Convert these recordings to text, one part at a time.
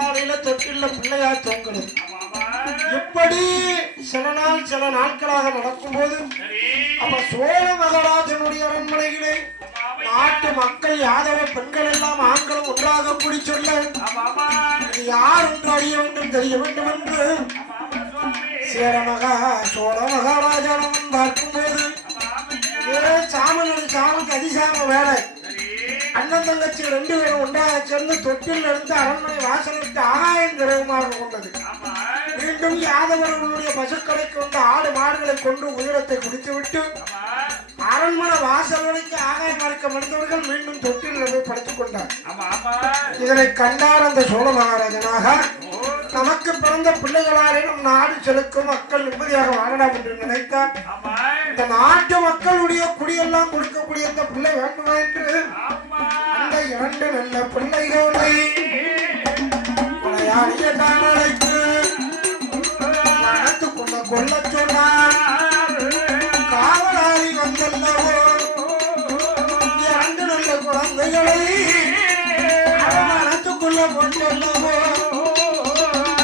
காலையில தொட்டில பிள்ளையா தொங்கணும். எப்படி சில நாள் சில நாட்களாக நடக்கும்போது அப்ப சோழ மகராஜனுடைய அரண்மனையிலே நாட்டு மக்கள் யாதவ பெண்கள் எல்லாம் ஆண்களும் ஒன்றாக கூடி சொல்ல யார் என்று அறிய வேண்டும் தெரிய வேண்டும் என்று சேரமகா சோழ மகாராஜானம் பார்க்கும்போது சாமனோட சாமக்கு அதிசாம வேலை. அண்ணன் தங்கச்சி ரெண்டு பேரும் ஒன்றாக சேர்ந்து தொட்டில் இருந்து அரண்மனை வாசலுக்கு ஆகாயம் கிரகமாக கொண்டது. மீண்டும் யாதவர்களுடைய பசுக்கடைக்கு வந்த ஆடு மாடுகளை கொண்டு உயிரத்தை குடித்துவிட்டு அரண்மனை வாசல் வரைக்கும் ஆகாயம் மறுக்க மனிதர்கள் மீண்டும் தொட்டில் இருந்து படுத்துக் கொண்டார். இதனை கண்டார் அந்த சோழ மகாராஜனாக நமக்கு பிறந்த பிள்ளைகளாலே நம் நாடு செலுக்கும் மக்கள் நிம்மதியாக வாழலாம் என்று நினைத்தார். இந்த நாட்டு மக்களுடைய குடியெல்லாம் கொடுக்கக்கூடிய இந்த பிள்ளை வேண்டுமா என்று அந்த இரண்டு நல்ல பிள்ளைகளை விளையாடிய தாமரைக்கு நடந்து கொள்ள கொள்ள சொன்னார். காவலாளி வந்தல்லவோ இரண்டு நல்ல குழந்தைகளை நடந்து கொள்ள கொண்டல்லவோ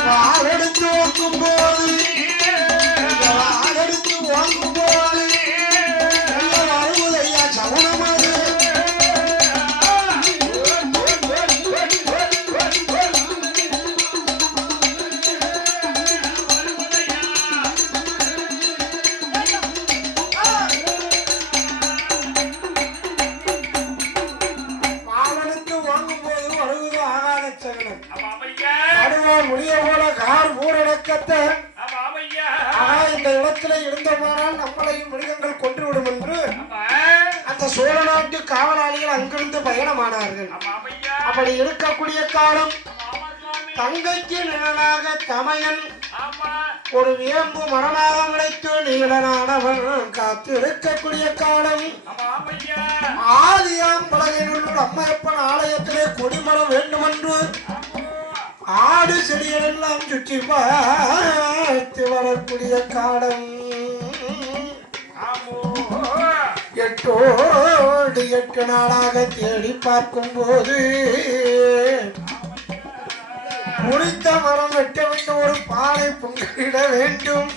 வாழெடுத்து ஓக்கும் போது வாழெடுத்து ஓங்கும் போது ஆமையா நடுவார் முடிய போல கார் ஊரடக்கத்தை ஆனா இந்த இடத்துல இருந்தோமானால் நம்மளையும் மிருகங்கள் கொன்றுவிடும் என்று அந்த சோழ நாட்டு காவலாளிகள் அங்கிருந்து பயணமானார்கள். அப்படி இருக்கக்கூடிய காலம் தங்கைக்கு நிழலாக தமையன் ஒரு வியம்பு மரணாக முளைத்து நீளனானவன் காத்திருக்கக்கூடிய காலம். ஆதியாம் பலகையினுள் அம்மையப்பன் ஆலயத்திலே கொடிமரம் வேண்டுமென்று ஆடு செடிகளெல்லாம் சுற்றி பார்த்து வரக்கூடிய காலம். எட்டோடு எட்டு நாளாக தேடி பார்க்கும்போது முடித்த மரம் வெட்ட வேண்டும் ஒரு பாலை பொங்கிட வேண்டும்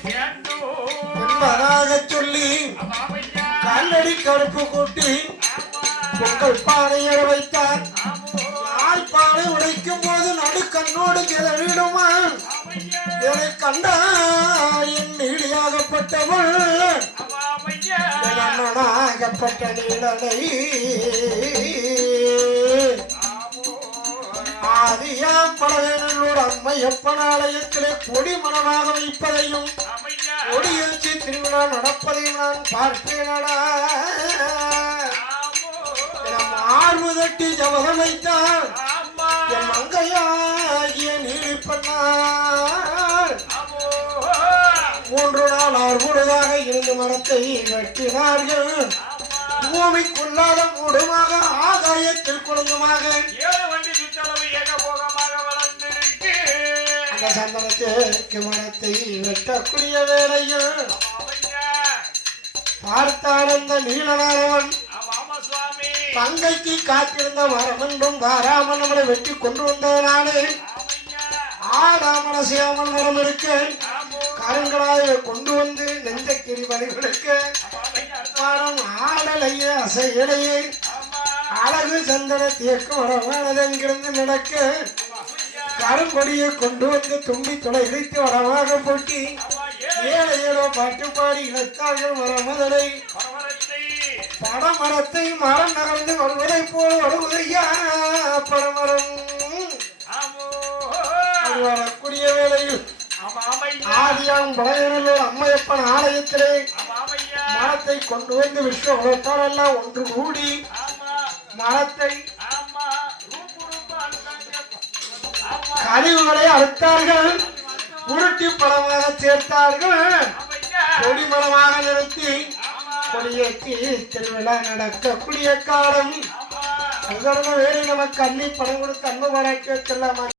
என்பதாக சொல்லி கண்ணடி கல்லடி கருப்பு கூட்டி பொங்கல் பானையை வைத்தார். நாள் பானை உடைக்கும் போது நடு கண்ணோடு கிளறிடுமா ஆமையா என்னை கண்டா என் நீடியாகப்பட்டவள் ஆமா அண்ணனாகப்பட்ட ஆதியாம் பலகைகளோடு அம்மையப்பன் ஆலயத்திலே கொடி மனமாக வைப்பதையும் ஆமையா கொடியேற்றி திருவிழா நடப்பதையும் நான் பார்ப்பேனடா. ஆர்வு தட்டி ஜபதம் வைத்தால் ஆமா. என் மங்கையாகிய நீலிப்பண்ணால் ஆமோ. மூன்று நாள் ஆர்வதாக இருந்து மரத்தை வெட்டினார்கள். பூமிக்குள்ளாத மூடுமாக ஆகாயத்தில் குழந்தைமாக அந்த சந்தனத்திற்கு மரத்தை வெட்டக்கூடிய வேளையில் ஆமையா அந்த தங்கைக்கு காத்திருந்த மரம் என்றும் தாராமல் நம்மளை வெட்டி கொண்டு வந்ததனாலே ஆமையா ஆடாமல செய்யாமல் மரம் இருக்கு கருங்களாக கொண்டு வந்து நெஞ்ச கிரிவலைகளுக்கு மரம் ஆடலையே அசையலையே அழகு சந்தன தேக்கு மரமானது என்கிறது நடக்க கருங்கொடியை கொண்டு வந்து தும்பி துளை இழைத்து வடமாக போட்டி ஏழை ஏழோ பாட்டு பாடி இழைத்தார்கள் மரமதலை பரவரத்தை படமரத்தை மரம் நகர்ந்து வருவதை போல் வருவதையா? பரமரம் வரக்கூடிய வேளையில் ஆதியாம் பழையனோ அம்மையப்பன் ஆலயத்திலே மரத்தை கொண்டு வந்து விஸ்வ எல்லாம் ஒன்று கூடி மரத்தை கழிவுகளை அறுத்தார்கள். உருட்டி பழமாக சேர்த்தார்கள். கொடி கொடிமரமாக நிறுத்தி கொடியேற்றி திருவிழா நடக்கக்கூடிய காலம். அதுதான் வேறு நமக்கு அன்னி படம் கொடுத்து அன்பு பாராட்டி வைக்கலாம்